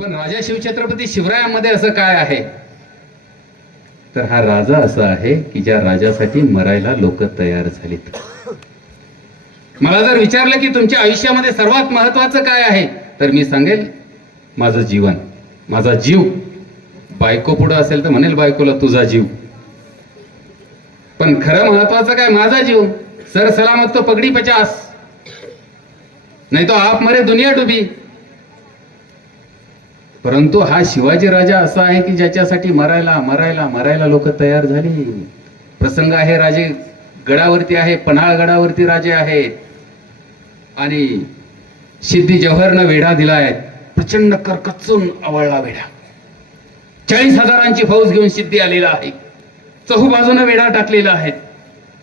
पण राजा शिवछत्रपती शिवरायांमध्ये असं काय आहे? तर हा राजा असा आहे की ज्या राजासाठी मरायला लोक तयार झालीत. मला जर विचारलं की तुमच्या आयुष्यामध्ये सर्वात महत्वाचं काय आहे तर मी सांगेल माझं जीवन माझा जीव. बायको पुढं असेल तर म्हणेल बायकोला तुझा जीव. पण खरं महत्वाचं काय माझा जीव? सर सलामत तो पगडी पचास. नाही तो आप मरे दुनिया डुबी. परंतु हा शिवाजी राजा असा आहे की ज्याच्यासाठी मरायला मरायला मरायला लोक तयार झाली. प्रसंग आहे राजे गडावरती आहे पन्हाळ गडावरती राजे आहेत आणि सिद्धी जव्हरनं वेढा दिलाय. प्रचंड करकचून आवळला वेढा. चाळीस हजारांची फौज घेऊन सिद्धी आलेला आहे. चहूबाजूनं वेढा टाकलेला आहे.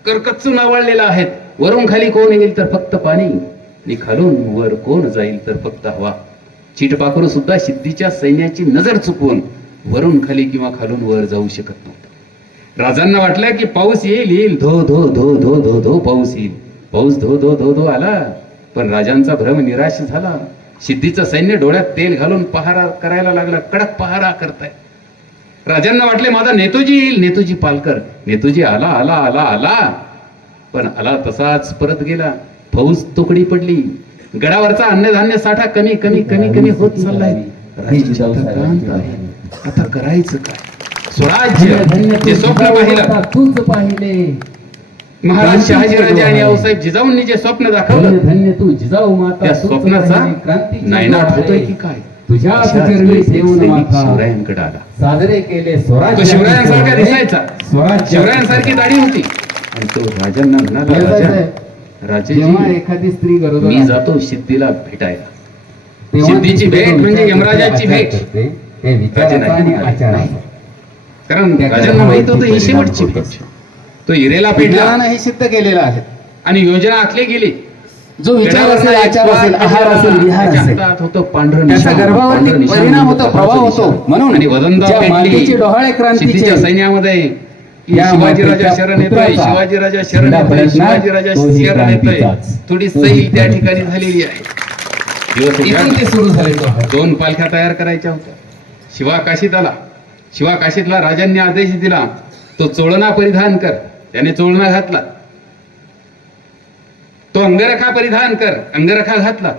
करकचून आवळलेला आहेत वरून खाली कोण येईल तर फक्त पाणी. आणि खालून वर कोण जाईल तर फक्त हवा. चिटपाखरू सुद्धा सिद्धीच्या सैन्याची नजर चुकवून वरून खाली किंवा खालून वर जाऊ शकत नव्हतं. राजांना वाटलं की पाऊस येईल येईल धो धो धो धो धो धो पाऊस येईल. पाऊस धो धो धो धो आला पण राजांचा भ्रम निराश झाला. सिद्धीचं सैन्य डोळ्यात तेल घालून पहारा करायला लागला कडक पहारा करताय. राजांना वाटले माझा नेतोजी येईल नेतोजी पालकर. नेतोजी आला आला आला आला. पण आला तसाच परत गेला. फौज तुकडी पडली. गडावरचा अन्नधान्य साठा कमी कमी कमी कमी होत चाललाय. आता करायचं काय? स्वराज्य जे स्वप्न पाहिलं. तूच पाहिले? महाराज शहाजीराजे आणि आऊसाहेब जिजाऊंनी जे स्वप्न दाखवलं धन्य तू जिजाऊ माता त्या स्वप्नाचा नायनाट होतोय. की काय? तुझ्या. शिवरायांकडे आला. साजरे केले स्वराज्य शिवरायांसारखा दिसायचा. शिवरायांसारखी दाढी होती. आणि तो राजांना म्हणाला राजे जेव्हा एखादी स्त्री गरोदर मी जातो सिद्धीला भेटायला. सिद्धीची ती भेट तो म्हणजे विचार यमराजाची भेट. हे म्हणाले. आचाराचा. कारण राजांना माहीत होतं ही शेवटची भेट. तो हिरेला पेटला हे सिद्ध केलेलं आहे. आणि योजना आखली गेली. जो विचार असेल आचार असेल आहार असेल विहार असेल. होतं पांढरं त्याचा निशाण, गर्भावरती परिणाम होतो, प्रभाव होतो. म्हणून आणि मातीचे डोहाळे क्रांतीचे सिद्धीच्या सैन्यामध्ये शिवाजीराजा शरण येतोय शिवाजीराजा शरण येतोय शिवाजीराजा शरण येतोय. थोडी सैल त्या. ठिकाणी झालेली आहे. सुरू झाले. दोन पालख्या तयार करायच्या होत्या. शिवा काशीत आला. शिवा काशीतला राजांनी आदेश दिला तो चोळणा परिधान कर. त्याने चोळणा घातला. तो अंगरखा परिधान कर. अंगरखा घातला.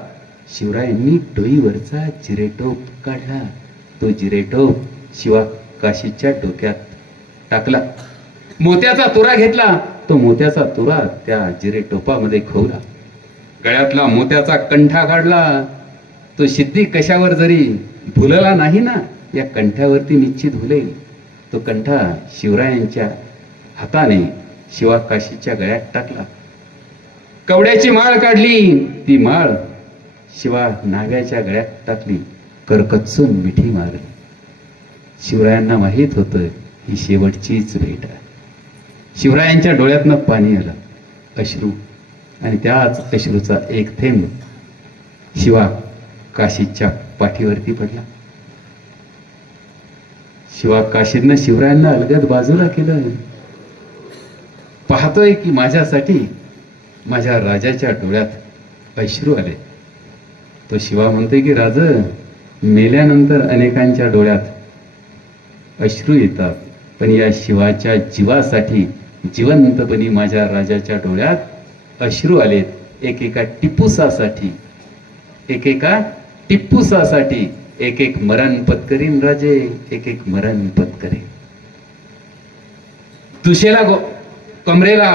शिवरायांनी डोईवरचा जिरेटोप काढला. तो जिरेटोप शिवा काशीच्या डोक्यात टाकला. मोत्याचा तुरा घेतला. तो मोत्याचा तुरा त्या जिरे टोपामध्ये खोवला. गळ्यातला मोत्याचा कंठा काढला. तो सिद्धी कशावर जरी भुलला नाही ना या कंठ्यावरती निश्चित भुलेल. तो कंठा शिवरायांच्या हाताने शिवाकाशीच्या गळ्यात टाकला. कवड्याची माळ काढली. ती माळ शिवा नाव्याच्या गळ्यात टाकली. करकचून मिठी मारली. शिवरायांना माहीत होतं ही शेवटचीच भेट आहे. शिवरायांच्या डोळ्यातनं पाणी आलं अश्रू. आणि त्याच अश्रूचा एक थेंब शिवा काशीच्या पाठीवरती पडला. शिवा काशीनं शिवरायांना अलगद बाजूला केलं. पाहतोय की माझ्यासाठी माझ्या राजाच्या डोळ्यात अश्रू आले. तो शिवा म्हणतोय की राज मेल्यानंतर अनेकांच्या डोळ्यात अश्रू येतात. पण या शिवाच्या जीवासाठी जिवंतपणी माझ्या राजाच्या डोळ्यात अश्रू आलेत. एकेका टिपूसासाठी एकेका टिप्पूसासाठी एक एक मरण पत्करीन राजे एक एक मरण पत्करीन. तुशेला गो कमरेला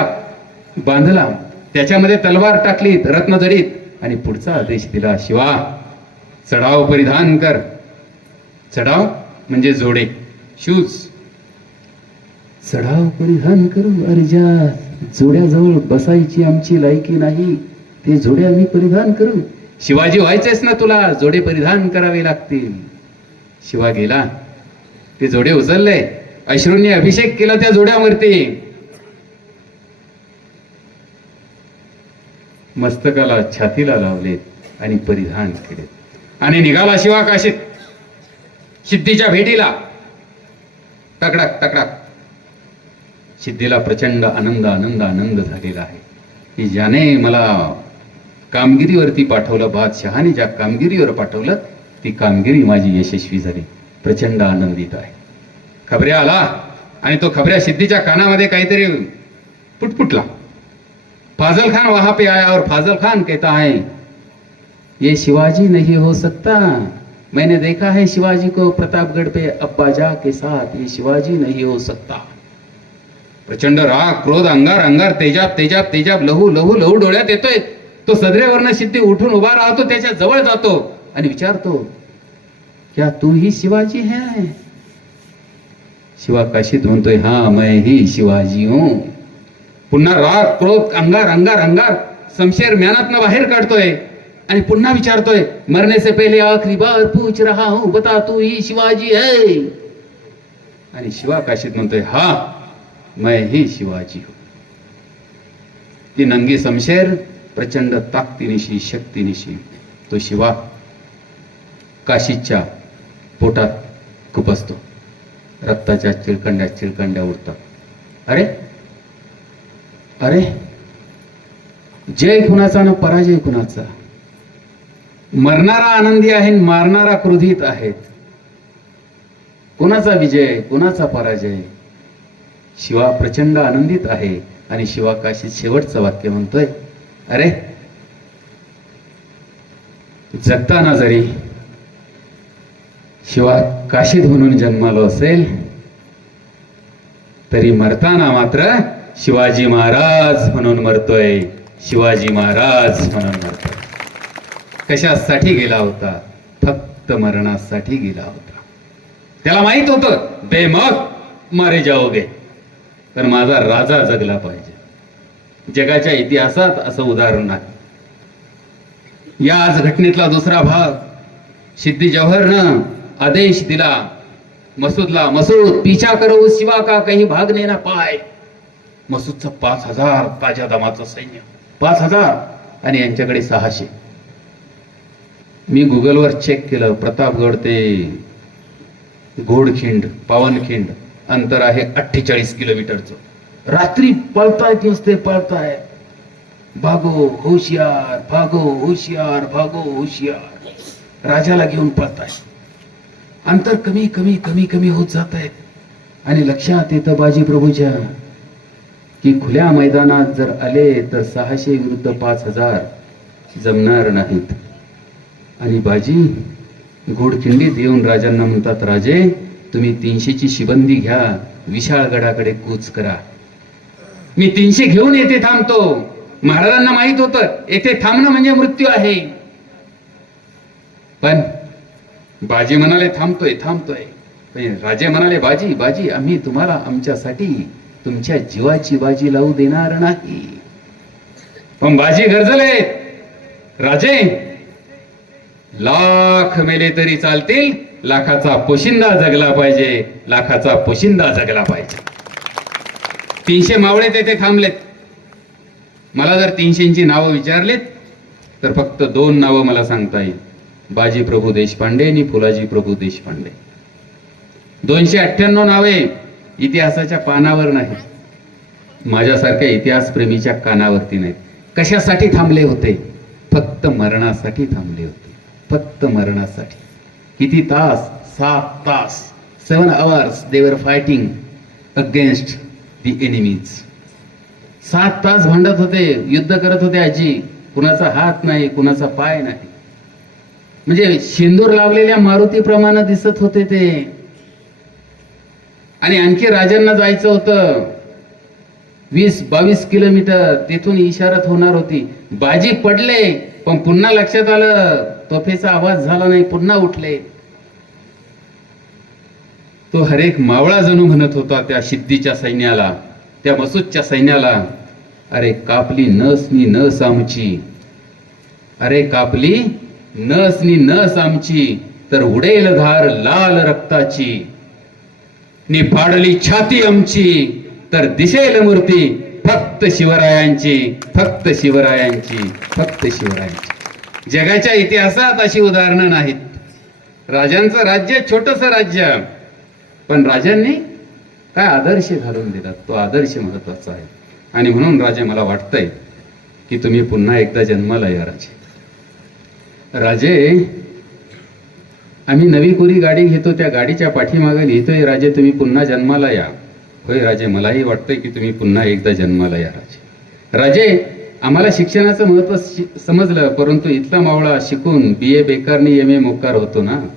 बांधला. त्याच्यामध्ये तलवार टाकली रत्नजडीत आणि पुढचा आदेश दिला शिवा चढाव परिधान कर. चढाव म्हणजे जोडे शूज चढाव परिधान करू अर्जा. जोड्याजवळ बसायची आमची लायकी नाही. ते जोडे आम्ही परिधान करू. शिवाजी व्हायचेच ना तुला जोडे परिधान करावे लागतील. शिवा गेला. ते जोडे उचलले. अश्रूंनी अभिषेक केला त्या जोड्यावरती. मस्तकाला छातीला लावले आणि परिधान केले. आणि निघाला शिवा काशीत. सिद्धीच्या भेटीला. तकडक तकडक सिद्धीला प्रचंड आनंद आनंद आनंद झालेला आहे. की ज्याने मला कामगिरीवरती पाठवलं बादशहाने ज्या कामगिरीवर पाठवलं ती कामगिरी माझी यशस्वी झाली. प्रचंड आनंदित आहे. खबऱ्या आला? आणि तो खबऱ्या सिद्धीच्या कानामध्ये काहीतरी पुटपुटला. फाजल खान वहां पे आया और फाजल खान कहता है ये शिवाजी नहीं हो सकता. मैंने देखा है शिवाजी को प्रतापगढ़ पे अब्बाजा के साथ. ये शिवाजी नहीं हो सकता. प्रचंड राग क्रोध अंगार अंगार तेजाब तेजाब तेजाब लहू लहू लहू डोळ्यात येतोय. तो सदरेवरनं सिद्धी उठून उभा राहतो त्याच्याजवळ जातो आणि विचारतो क्या तू ही शिवाजी है? शिवा काशीत म्हणतोय हा मैं ही शिवाजी हूं. पुन्हा राग क्रोध अंगार अंगार अंगार समशेर म्यानातनं बाहेर काढतोय आणि पुन्हा विचारतोय मरने से पहले आखरी बार पूछ रहा हूं बता तू ही शिवाजी है? आणि शिवा काशीत म्हणतोय हा मैं ही शिवाजी हूं। ती नंगी समशेर प्रचंड ताकदीनिशी शक्तीनिशी। तो शिवा काशीच्या पोटात खुपसतो रक्ताच्या चिळकंड्या चिळकंड्या उडतात. अरे अरे जय कुणाचा ना पराजय कुणाचा मरणारा आनंदी आहे मारणारा क्रोधित आहेत कुणाचा विजय कुणाचा पराजय? शिवा प्रचंड आनंदित आहे आणि शिवा काशी शेवटचं वाक्य म्हणतोय अरे जगताना जरी शिवा काशीत म्हणून जन्मालो असेल तरी मरताना मात्र शिवाजी महाराज म्हणून मरतोय शिवाजी महाराज म्हणून मरतोय. कशासाठी गेला होता? फक्त मरणासाठी गेला होता. त्याला माहीत होतं बेमग मारे जाओगे. तर माझा राजा जगला पाहिजे. जगाच्या इतिहासात असं उदाहरण नाही या आज घटनेतला दुसरा भाग सिद्धी जव्हरनं आदेश दिला मसूदला मसूद पिछा करो शिवा का काही भाग ना पाय मसूदचं पाच हजार ताज्या दमाचं सैन्य पाच हजार आणि यांच्याकडे सहाशे. मी गुगलवर चेक केलं प्रतापगड ते घोडखिंड पावनखिंड. अंतर आहे अठ्ठेचाळीस किलोमीटरचं. रात्री पळतायत नुसते पळतायत. भागो होशियार भागो होशियार भागो होशियार. राजाला घेऊन पळताय अंतर कमी कमी कमी कमी होत जात आहेत आणि लक्षात येतं बाजी प्रभूच्या की खुल्या मैदानात जर आले तर सहाशे विरुद्ध पाच हजार जमणार नाहीत. आणि बाजी घोडखिंडीत येऊन राजांना म्हणतात राजे तुम्ही तीनशेची शिबंदी घ्या विशाळगडाकडे कूच करा. मी तीनशे घेऊन येथे थांबतो. महाराजांना माहीत होतं येथे थांबणं म्हणजे मृत्यू आहे. पण बाजी म्हणाले थांबतोय थांबतोय. पण राजे म्हणाले बाजी बाजी आम्ही तुम्हाला आमच्यासाठी तुमच्या जीवाची बाजी लावू देणार नाही. पण बाजी गरजले राजे लाख मेले तरी चालतील. लाखाचा पोशिंदा जगला पाहिजे. लाखाचा पोशिंदा जगला पाहिजे. तीनशे मावळे तेथे थांबलेत. मला जर तीनशेची नावं विचारलीत तर फक्त दोन नावं मला सांगता येईल. बाजी प्रभू देशपांडे आणि फुलाजी प्रभू देशपांडे. दोनशे अठ्ठ्याण्णव नावे इतिहासाच्या पानावर नाही माझ्यासारख्या इतिहासप्रेमीच्या कानावरती नाहीत. कशासाठी थांबले होते? फक्त मरणासाठी थांबले होते. फक्त मरणासाठी. किती तास? सात तास. Seven hours they were fighting against the enemies सात तास भांडत होते युद्ध करत होते आजी. कुणाचा हात नाही कुणाचा पाय नाही. म्हणजे शेंदूर लावलेल्या मारुतीप्रमाणे दिसत होते ते. आणि आणखी राजांना जायचं होतं. वीस बावीस किलोमीटर. तिथून इशारत होणार होती. बाजी पडले पण पुन्हा लक्षात आलं कफेचा आवाज झाला नाही पुन्हा उठले. तो हरेक मावळा जणू म्हणत होता त्या सिद्धीच्या सैन्याला त्या मसूदच्या सैन्याला अरे कापली नसनी नस आमची. अरे कापली नसनी नस आमची तर उडेल धार लाल रक्ताची. नि फाडली छाती आमची तर दिसेल मूर्ती फक्त शिवरायांची फक्त शिवरायांची फक्त शिवरायांची. जगाच्या इतिहासात अशी उदाहरणं नाहीत. राजांचं राज्य छोटस राज्य. पण राजांनी काय आदर्श घालून दिला तो आदर्श महत्त्वाचा आहे. आणि म्हणून राजे मला वाटतंय की तुम्ही पुन्हा एकदा जन्माला या राजे. राजे आम्ही नवी कोरी गाडी घेतो त्या गाडीच्या पाठीमागे लिहितोय राजे तुम्ही पुन्हा जन्माला या. होय राजे मलाही वाटतंय की तुम्ही पुन्हा एकदा जन्माला या राजे. राजे आम्हाला शिक्षणाचं महत्त्व शि- समजलं परंतु इथला मावळा शिकून बी ए बेकारनी एम ए मोकार होतो ना?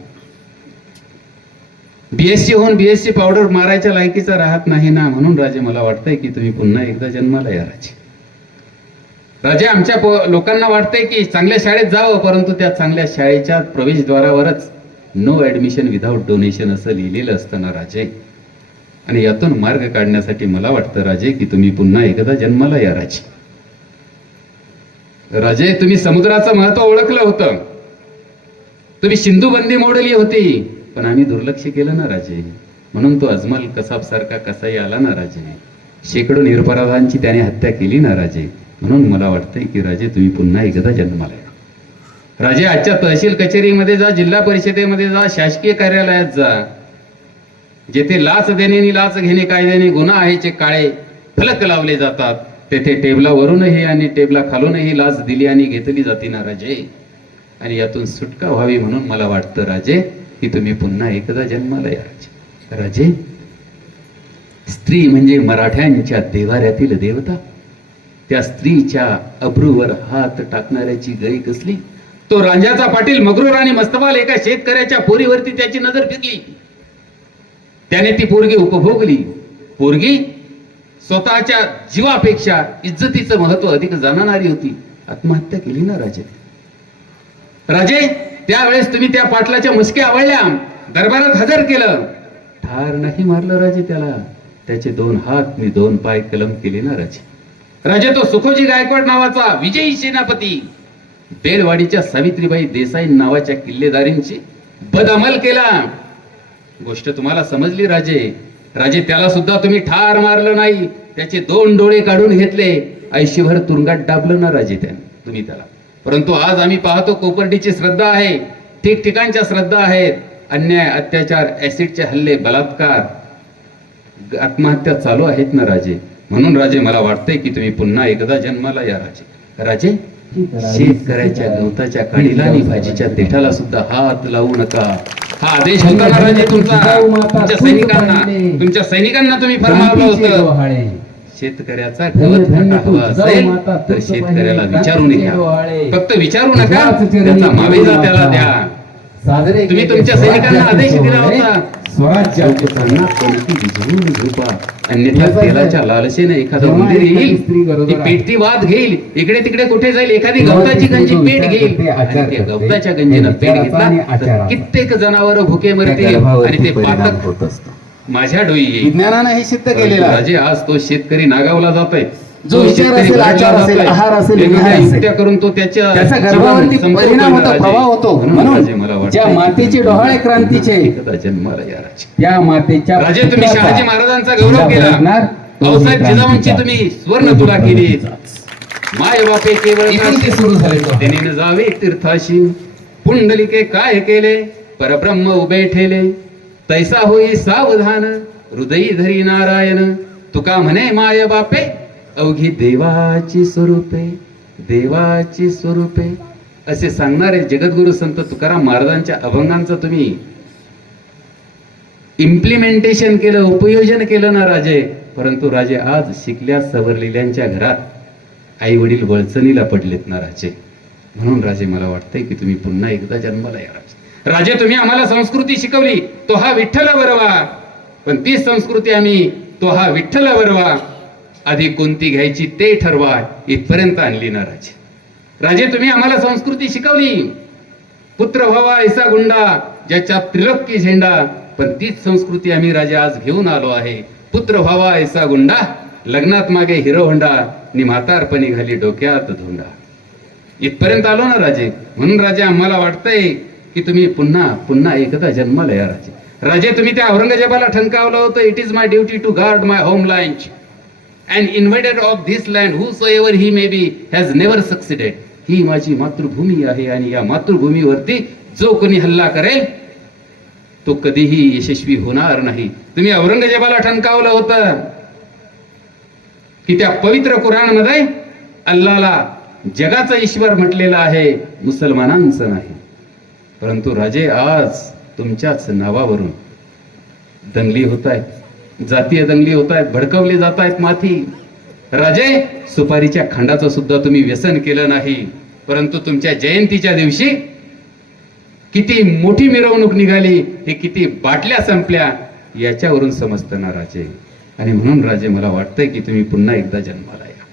बीएससी होऊन बीएससी पावडर मारायच्या लायकीचा राहत नाही ना? म्हणून राजे मला वाटतंय की तुम्ही पुन्हा एकदा जन्माला या राजे. राजे आमच्या लोकांना वाटतंय की चांगल्या शाळेत जावं परंतु त्या चांगल्या शाळेच्या प्रवेशद्वारावरच नो ऍडमिशन विदाऊट डोनेशन असं लिहिलेलं असतं ना राजे? आणि यातून मार्ग काढण्यासाठी मला वाटतं राजे की तुम्ही पुन्हा एकदा जन्माला या राजे. राजे तुम्ही समुद्राचं महत्त्व ओळखलं होतं. तुम्ही सिंधू बंदी मोडली होती. पण आम्ही दुर्लक्ष केलं ना राजे. म्हणून तो अजमल कसाब सारखा कसाही आला ना राजे. शेकडो निरपराधांची त्याने हत्या केली ना राजे. म्हणून मला वाटतंय की राजे तुम्ही पुन्हा एकदा जन्माला या राजे आजच्या तहसील कचेरीमध्ये जा जिल्हा परिषदेमध्ये जा शासकीय कार्यालयात जा. जेथे लाच देणे लाच घेणे कायद्याने गुन्हा आहे जे काळे फलक लावले जातात. तेथे टेबलावरूनही आणि टेबला खालूनही लाच दिली आणि घेतली जाते ना राजे. आणि यातून सुटका व्हावी म्हणून मला वाटतं राजे की तुम्ही पुन्हा एकदा जन्माला या राजे. राजे स्त्री म्हणजे मराठ्यांच्या देवाऱ्यातील देवता. त्या स्त्रीच्या अब्रूवर हात टाकणाऱ्याची गई कसली? तो रांजाचा पाटील मगरूर आणि मस्तवाल एका शेतकऱ्याच्या पोरीवरती त्याची नजर फिरली त्याने ती पोरगी उपभोगली. पोरगी स्वतःच्या जीवापेक्षा इज्जतीचं महत्त्व अधिक जाणणारी होती. आत्महत्या केली ना राजे. राजे त्यावेळेस तुम्ही त्या पाटलाच्या मुसक्या आवडल्या. दरबारात हजर केलं. ठार नाही मारलं राजे त्याला. त्याचे दोन हात मी दोन पाय कलम केले ना राजे. राजे तो सुखोजी गायकवाड नावाचा विजयी सेनापती. बेलवाडीच्या सावित्रीबाई देसाई नावाच्या किल्लेदारींची बदअमल केला. गोष्ट तुम्हाला समजली राजे. राजे त्याला सुद्धा तुम्ही ठार मारलं नाही. त्याचे दोन डोळे काढून घेतले. आयुष्यभर तुरुंगात डाबलं ना राजे त्याने तुम्ही त्याला. परंतु आज आम्ही पाहतो कोपर्डीची श्रद्धा आहे. ठिकठिकाणच्या श्रद्धा आहेत. अन्याय अत्याचार ऍसिडचे हल्ले बलात्कार आत्महत्या चालू आहेत ना राजे. म्हणून राजे मला वाटतंय की तुम्ही पुन्हा एकदा जन्माला या राजे. राजे शेतकऱ्याच्या गवताच्या काडीला आणि भाजीच्या देठाला सुद्धा हात लावू नका. हा आदेश होता तुमचा तुमच्या सैनिकांना तुमच्या सैनिकांना तुम्ही फरमावलं होतं. शेतकऱ्याचा गवत काटा हवा असेल तर शेतकऱ्याला विचारून घ्या फक्त विचारू नका. त्याचा मावेजा त्याला द्या. तुम्ही तुमच्या सैनिकांना आदेश दिला होता. स्वराज्य झोपा अन्यथा तेलाच्या लालसेने एखादं उंदीर येईल आहे. घेईल इकडे तिकडे कुठे जाईल एखादी गवताची गंजी पेट घेईल. आणि. गवताच्या गंजीनं पेट घेतला. कित्येक जनावर भुके मरतील आणि ते पातक होत असतो. माझ्या डोई विज्ञानानं हे सिद्ध केलेलं आहे. राजे आज तो शेतकरी नागावला जातोय. जो विचार असेल, आचार असेल, आहार असेल, विहार असेल. युक्त्या करून तो त्याच्या त्याचा गर्भावरती परिणाम होतो. प्रभाव होतो. म्हणून ज्या मातेचे डोहाळे क्रांतीचे त्या मातेच्या राजे तुम्ही शहाजी महाराजांचा गौरव केला. जिजाऊंची. तुम्ही स्वर्ण तुला केली. माय बापे केवळ सुरू झाले. त्याने न जावे तीर्थाशी. पुंडलिके काय केले? परब्रह्म उभे ठेले. तैसा होई सावधान हृदयी धरी नारायण. तुका म्हणे माय बापे अवघी देवाची स्वरूपे देवाची स्वरूपे. असे सांगणारे जगद्गुरु संत तुकाराम महाराजांच्या अभंगांचं तुम्ही इम्प्लिमेंटेशन केलं उपयोजन केलं ना राजे. परंतु राजे आज शिकल्या सवरलेल्यांच्या घरात. आई वडील वळचणीला पडलेत ना राजे. म्हणून राजे मला वाटतंय की तुम्ही पुन्हा एकदा जन्माला या राजे. राजे तुम्ही आम्हाला संस्कृती शिकवली तो हा विठ्ठल बरवा पण तीच संस्कृती आम्ही तो हा विठ्ठल बरवा आधी कोणती घ्यायची ते ठरवा इथपर्यंत आणली ना राजे. राजे तुम्ही आम्हाला संस्कृती शिकवली. पुत्र व्हावा ऐसा गुंडा ज्याच्या त्रिलोकी झेंडा. पण तीच संस्कृती आम्ही राजे आज घेऊन आलो आहे. पुत्र व्हावा ऐसा गुंडा लग्नात मागे हिरो होंडा नि म्हातारपणी घाली डोक्यात धोंडा. इथपर्यंत आलो ना राजे. म्हणून राजे आम्हाला वाटतंय की तुम्ही पुन्हा पुन्हा एकदा जन्माला या राजे. राजे तुम्ही त्या औरंगजेबाला ठणकावलं होतं. It is my duty to guard my home lines and invited of this land whosoever he may be has never succeeded ही माझी मातृभूमी आहे आणि या मातृभूमीवरती जो कोणी हल्ला करेल तो कधीही यशस्वी होणार नाही. तुम्ही औरंगजेबाला ठणकावलं होतं की त्या पवित्र कुराणमध्ये अल्लाला जगाचा ईश्वर म्हटलेला आहे मुसलमानांचं नाही. परंतु राजे आज तुमच्याच नावावरून दंगली होत आहेत. जातीय दंगली होत आहेत भडकवले जात आहेत माथी. राजे सुपारीच्या खांडाचं सुद्धा तुम्ही व्यसन केलं नाही. परंतु तुमच्या जयंतीच्या दिवशी किती मोठी मिरवणूक निघाली हे किती बाटल्या संपल्या याच्यावरून समजतं ना राजे. आणि म्हणून राजे मला वाटतंय की तुम्ही पुन्हा एकदा जन्माला या.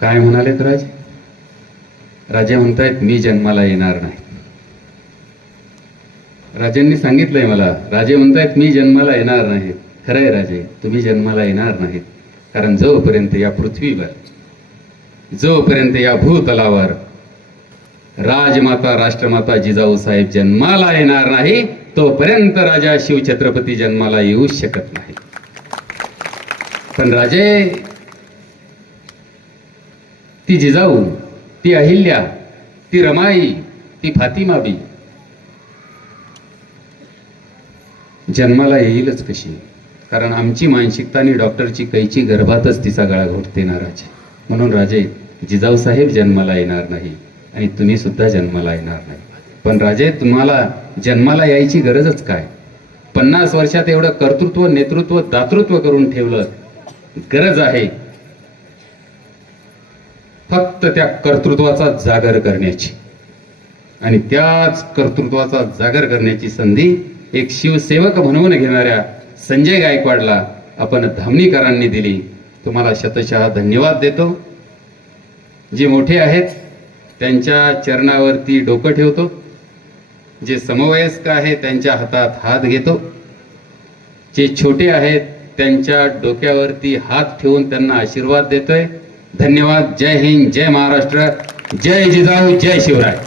काय म्हणालेत राजे? राजे म्हणतायत मी जन्माला येणार नाही. राजांनी सांगितलंय मला राजे म्हणतायत मी जन्माला येणार नाही. खरंय राजे तुम्ही जन्माला येणार नाहीत. कारण जोपर्यंत या पृथ्वीवर जोपर्यंत या भूतलावर राजमाता राष्ट्रमाता जिजाऊ साहेब जन्माला येणार नाही तोपर्यंत राजा शिवछत्रपती जन्माला येऊ शकत नाही. पण राजे ती जिजाऊ ती अहिल्या ती रमाई ती फातिमाबी जन्माला येईलच कशी? कारण आमची मानसिकता आणि डॉक्टरची कैची गर्भातच तिचा गळा घोटते ना राजे म्हणून राजे जिजाऊसाहेब जन्माला येणार नाही आणि तुम्ही सुद्धा जन्माला येणार नाही. पण राजे तुम्हाला जन्माला यायची गरजच काय? पन्नास वर्षात एवढं कर्तृत्व नेतृत्व दातृत्व करून ठेवलं गरज आहे. फक्त त्या कर्तृत्वाचा जागर करण्याची. आणि त्याच कर्तृत्वाचा जागर करण्याची संधी एक शिवसेवक म्हणून घेणाऱ्या संजय गायकवाडला आपण धामणीकरांनी दिली. तुम्हाला शतशः धन्यवाद देतो. जे मोठे आहेत त्यांच्या चरणावरती डोकं ठेवतो. जे समवयस्क आहे त्यांच्या हातात हात घेतो. जे छोटे आहेत त्यांच्या डोक्यावरती हात ठेवून त्यांना आशीर्वाद देतोय. धन्यवाद. जय हिंद जय महाराष्ट्र. जय जिजाऊ जय शिवराय.